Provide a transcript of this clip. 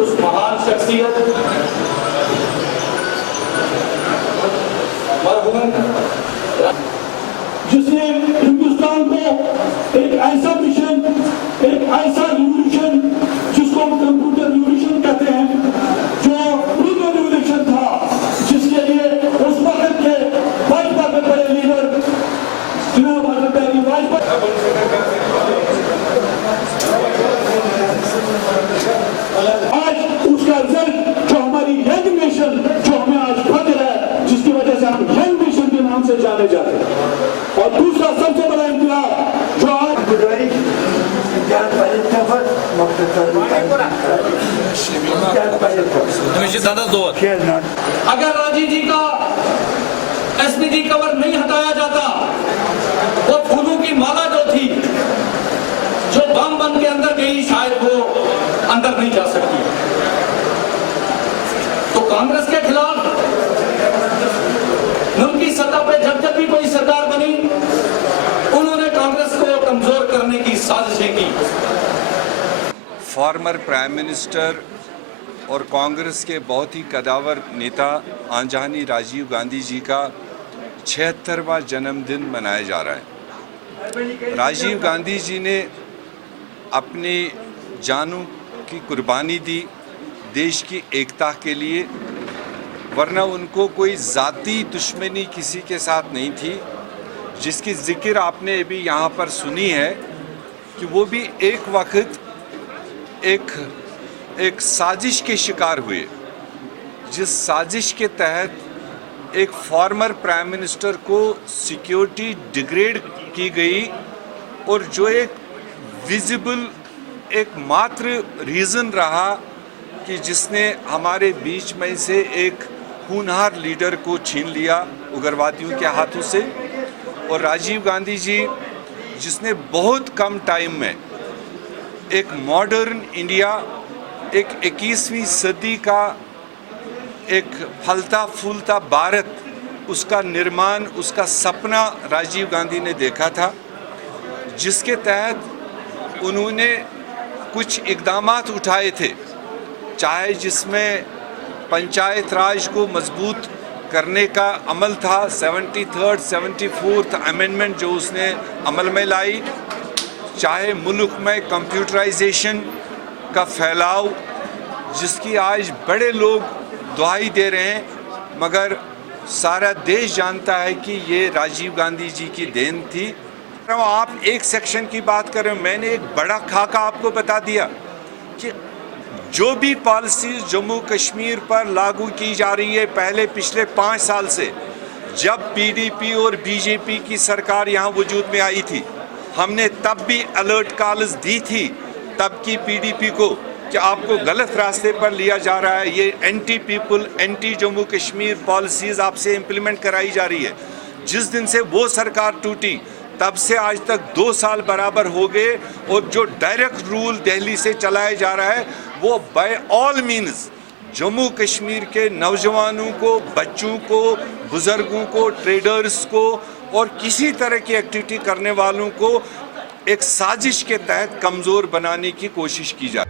उस महान शख्सियत जिसने हिंदुस्तान को एक ऐसा मिशन, एक ऐसा रिवॉल्यूशन जिसको हम कंप्यूटर रिवॉल्यूशन कहते हैं, जो पूर्ण रिवॉल्यूशन था, जिसके लिए उस वक्त के भाजपा के बड़े लीडर जनाब अटल बिहारी वाजपेयी आज उसका रिजल्ट जो हमारी यंग नेशन जो हमें आज फख्र है, जिसकी वजह से हम यंग नेशन के नाम से जाने जाते हैं। और दूसरा सबसे बड़ा इनकलाब जो आज अगर राजीव जी का एसपीजी कवर नहीं हटाया जाता, वो फूलों की माला जो थी, जो बम बन के अंदर गई, शायद वो अंदर नहीं जा सकती। तो कांग्रेस के खिलाफ मुल्क की सतह पे जब जब भी कोई सरकार बनी, उन्होंने कांग्रेस को कमजोर करने की साजिशें की। फॉर्मर प्राइम मिनिस्टर और कांग्रेस के बहुत ही कदावर नेता आंजहानी राजीव गांधी जी का 76वां जन्मदिन मनाया जा रहा है। राजीव गांधी जी ने अपनी जानों की कुर्बानी दी देश की एकता के लिए, वरना उनको कोई ज़ाती दुश्मनी किसी के साथ नहीं थी, जिसकी जिक्र आपने अभी यहाँ पर सुनी है कि वो भी एक वक्त एक साजिश के शिकार हुए, जिस साजिश के तहत एक फॉर्मर प्राइम मिनिस्टर को सिक्योरिटी डिग्रेड की गई, और जो एक विजिबल एकमात्र रीज़न रहा कि जिसने हमारे बीच में से एक खूनहार लीडर को छीन लिया उग्रवादियों के हाथों से। और राजीव गांधी जी जिसने बहुत कम टाइम में एक मॉडर्न इंडिया, एक 21वीं सदी का एक फलता फूलता भारत, उसका निर्माण, उसका सपना राजीव गांधी ने देखा था, जिसके तहत उन्होंने कुछ इक़दामात उठाए थे, चाहे जिसमें पंचायत राज को मजबूत करने का अमल था, 73rd 74th अमेंडमेंट जो उसने अमल में लाई, चाहे मुल्क में कंप्यूटराइजेशन का फैलाव, जिसकी आज बड़े लोग दुहाई दे रहे हैं, मगर सारा देश जानता है कि ये राजीव गांधी जी की देन थी। आप एक सेक्शन की बात कर रहे हो, मैंने एक बड़ा खाका आपको बता दिया कि जो भी पॉलिसीज जम्मू कश्मीर पर लागू की जा रही है पहले पिछले 5 साल से, जब पीडीपी और बीजेपी की सरकार यहाँ वजूद में आई थी, हमने तब भी अलर्ट कॉल्स दी थी तब की पीडीपी को कि आपको गलत रास्ते पर लिया जा रहा है, ये anti people, anti Jammu Kashmir policies आपसे इम्प्लीमेंट कराई जा रही है। जिस दिन से वो सरकार टूटी तब से आज तक 2 साल बराबर हो गए, और जो डायरेक्ट रूल दिल्ली से चलाया जा रहा है वो by all means Jammu Kashmir के नौजवानों को, बच्चों को, बुजुर्गों को, ट्रेडर्स को और किसी तरह की एक्टिविटी करने वालों को एक साजिश के तहत कमज़ोर बनाने की कोशिश की जाए।